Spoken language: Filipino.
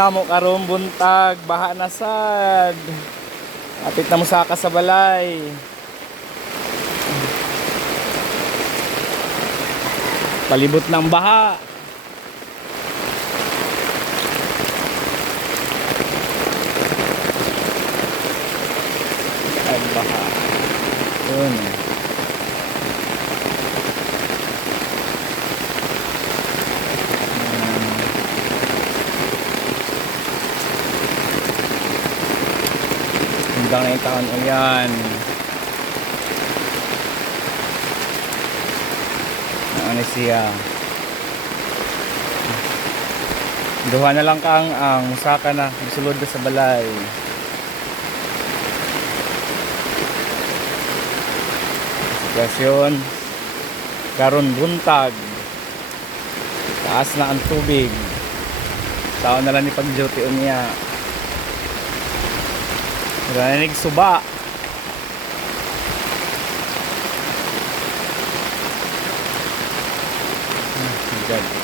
Namo karon buntag, baha na sad. Apit na mo saka sa balay. Palibot ng baha. Ay, baha. Yun. Hanggang na yung taon o yan. Ano siya? Duha na lang kang ang saka na sulod na sa balay. Sitwasyon karon buntag. Taas na ang tubig. Taon na lang ni pag-duty unya. Narinig suba. God.